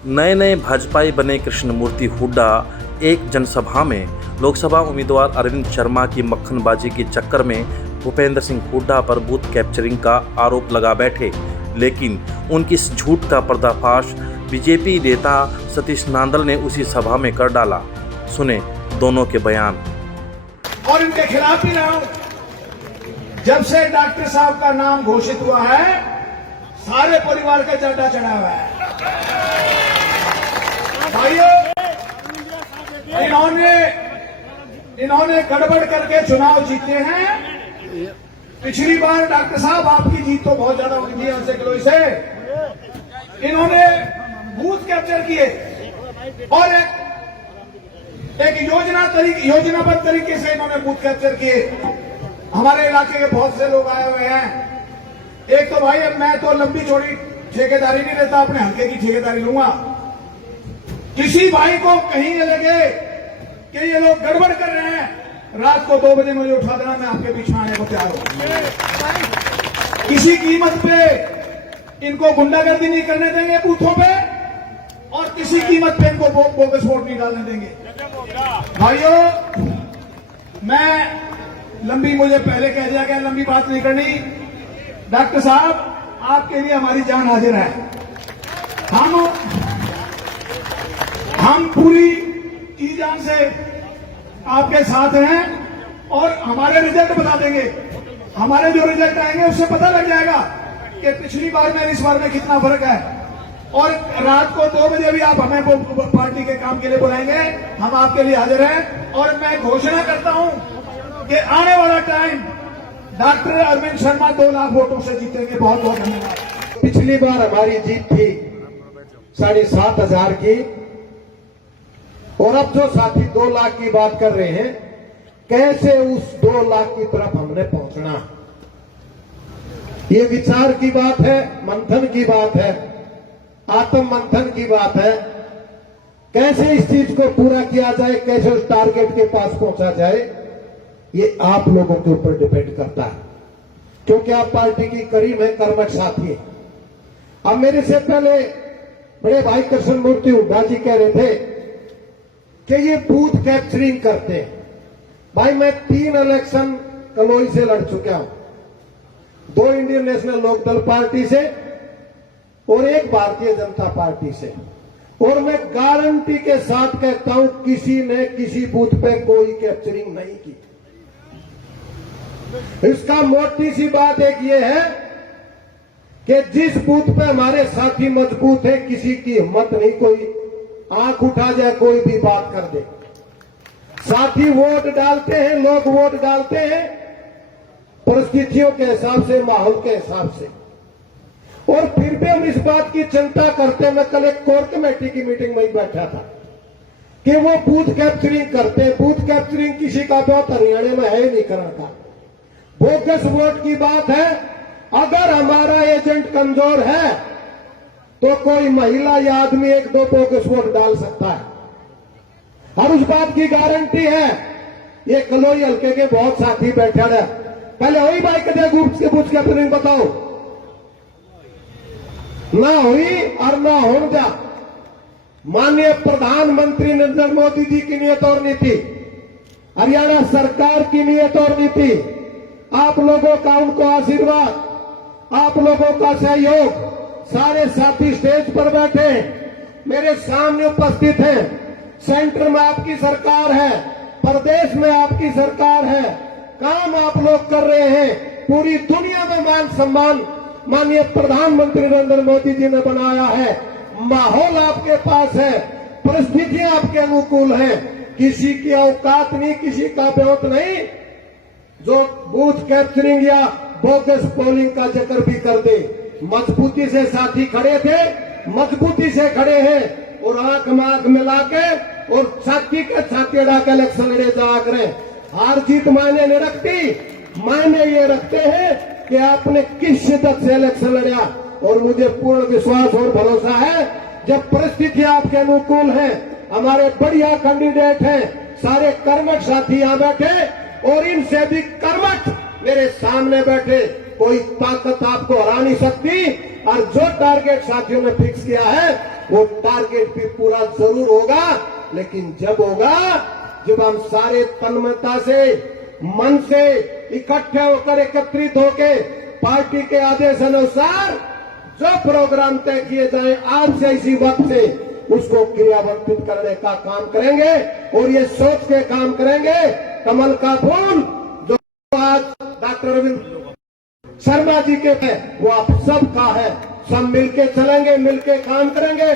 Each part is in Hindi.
नए नए भाजपाई बने कृष्णमूर्ति हुड्डा एक जनसभा में लोकसभा उम्मीदवार अरविंद शर्मा की मक्खनबाजी के चक्कर में भूपेंद्र सिंह हुड्डा पर बूथ कैप्चरिंग का आरोप लगा बैठे, लेकिन उनकी इस झूठ का पर्दाफाश बीजेपी नेता सतीश नांदल ने उसी सभा में कर डाला। सुने दोनों के बयान। और इनके खिलाफ भी रहा हूं। जब से डॉक्टर साहब का नाम घोषित हुआ है, सारे परिवार का चड्डा चढ़ा हुआ है। भाइयों, इन्होंने गड़बड़ करके चुनाव जीते हैं। पिछली बार डॉक्टर साहब आपकी जीत तो बहुत ज्यादा हुई थी, 80 किलो से। इन्होंने बूथ कैप्चर किए और एक योजनाबद्ध तरीके से इन्होंने बूथ कैप्चर किए। हमारे इलाके के बहुत से लोग आए हुए हैं। एक तो भाई, अब मैं तो लंबी चौड़ी ठेकेदारी नहीं लेता, अपने हल्के की ठेकेदारी लूंगा। किसी भाई को कहीं ये लगे कि ये लोग गड़बड़ कर रहे हैं, रात को 2 बजे मुझे उठा देना, मैं आपके पीछे आने को तैयार हूं। किसी कीमत पे इनको गुंडागर्दी नहीं करने देंगे बूथों पे, और किसी कीमत पे इनको बोगस वोट नहीं डालने देंगे। भाइयों, मुझे पहले कह दिया गया, लंबी बात नहीं करनी। डॉक्टर साहब, आपके लिए हमारी जान हाजिर है। हम पूरी जी जान से आपके साथ हैं और हमारे रिजल्ट बता देंगे। हमारे जो रिजल्ट आएंगे उससे पता लग जाएगा कि पिछली बार में इस बार में कितना फर्क है। और रात को 2 बजे भी आप हमें पार्टी के काम के लिए बुलाएंगे, हम आपके लिए हाजिर हैं। और मैं घोषणा करता हूं कि आने वाला टाइम डॉक्टर अरविंद शर्मा 2 लाख वोटों से जीतेंगे। बहुत बहुत धन्यवाद। पिछली बार हमारी जीत थी 7,500 की, और अब जो साथी 2 लाख की बात कर रहे हैं, कैसे उस 2 लाख की तरफ हमने पहुंचना, ये विचार की बात है, मंथन की बात है, आत्म मंथन की बात है। कैसे इस चीज को पूरा किया जाए, कैसे उस टारगेट के पास पहुंचा जाए, ये आप लोगों के ऊपर डिपेंड करता है, क्योंकि आप पार्टी की करीब है, कर्मठ साथी है। अब मेरे से पहले बड़े भाई कृष्णमूर्ति हुड्डा जी कह रहे थे कि ये बूथ कैप्चरिंग करते हैं। भाई, मैं 3 इलेक्शन कलोई से लड़ चुका हूं, 2 इंडियन नेशनल लोकदल पार्टी से और 1 भारतीय जनता पार्टी से, और मैं गारंटी के साथ कहता हूं, किसी ने किसी बूथ पे कोई कैप्चरिंग नहीं की। इसका मोटी सी बात एक ये है कि जिस बूथ पे हमारे साथी मजबूत है, किसी की हिम्मत नहीं कोई आंख उठा जाए, कोई भी बात कर दे। साथी वोट डालते हैं, लोग वोट डालते हैं परिस्थितियों के हिसाब से, माहौल के हिसाब से, और फिर भी हम इस बात की चिंता करते हैं। मैं कल एक कोर कमेटी की मीटिंग में ही बैठा था कि वो बूथ कैप्चरिंग करते हैं। बूथ कैप्चरिंग किसी का बहुत हरियाणा में है नहीं करने का, बोगस वोट की बात है। अगर हमारा एजेंट कमजोर है तो कोई महिला या आदमी 1-2 बोगस वोट डाल सकता है, और उस बात की गारंटी है। ये कलोई हल्के के बहुत साथी बैठे हैं। पहले हुई भाई कदे ग्रुप के बूथ कैप्चरिंग बताओ, ना हुई और ना हो जा। माननीय प्रधानमंत्री नरेंद्र मोदी जी की नियत और नीति, हरियाणा सरकार की नियत और नीति, आप लोगों का उनको आशीर्वाद, आप लोगों का सहयोग, सारे साथी स्टेज पर बैठे मेरे सामने उपस्थित हैं। सेंटर में आपकी सरकार है, प्रदेश में आपकी सरकार है, काम आप लोग कर रहे हैं। पूरी दुनिया में मान सम्मान माननीय प्रधानमंत्री नरेंद्र मोदी जी ने बनाया है। माहौल आपके पास है, परिस्थितियां आपके अनुकूल हैं। किसी की औकात नहीं, किसी का ब्योत नहीं जो बूथ कैप्चरिंग या बोगस पोलिंग का जिक्र भी कर दे। मजबूती से साथी खड़े थे, मजबूती से खड़े हैं, और आंख में आंख मिला के और साथी के साथी अड़ा के इलेक्शन लड़े जाग रहे। हार जीत मायने नहीं रखती, मायने ये रखते हैं कि आपने किस शिद्दत से इलेक्शन लड़ा। और मुझे पूर्ण विश्वास और भरोसा है, जब परिस्थितियां आपके अनुकूल हैं, हमारे बढ़िया कैंडिडेट हैं, सारे कर्मठ साथी यहां बैठे, और इनसे भी कर्मठ मेरे सामने बैठे, कोई ताकत आपको हरा नहीं सकती। और जो टारगेट साथियों ने फिक्स किया है वो टारगेट भी पूरा जरूर होगा, लेकिन जब होगा जब हम सारे तन्मयता से, मन से इकट्ठे होकर, एकत्रित होकर पार्टी के आदेश अनुसार जो प्रोग्राम तय किए जाए आज से इसी वक्त से उसको क्रियान्वित करने का काम करेंगे। और ये सोच के काम करेंगे, कमल का फूल जो आज डॉक्टर रविंद्र शर्मा जी के है वो आप सबका है। सब मिलके चलेंगे, मिलके काम करेंगे।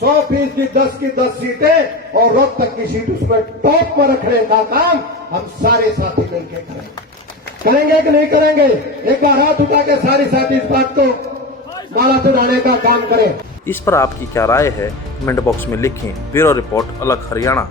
100% 10 की 10 सीटें और रोहतक तक की सीट उसमें टॉप में रखने का काम हम सारे साथी मिलकर करेंगे कि नहीं करेंगे? एक बार हाथ उठा के सारे साथी इस बात को माला चढ़ाने का काम करें। इस पर आपकी क्या राय है, कमेंट बॉक्स में लिखें। ब्यूरो रिपोर्ट, अलग हरियाणा।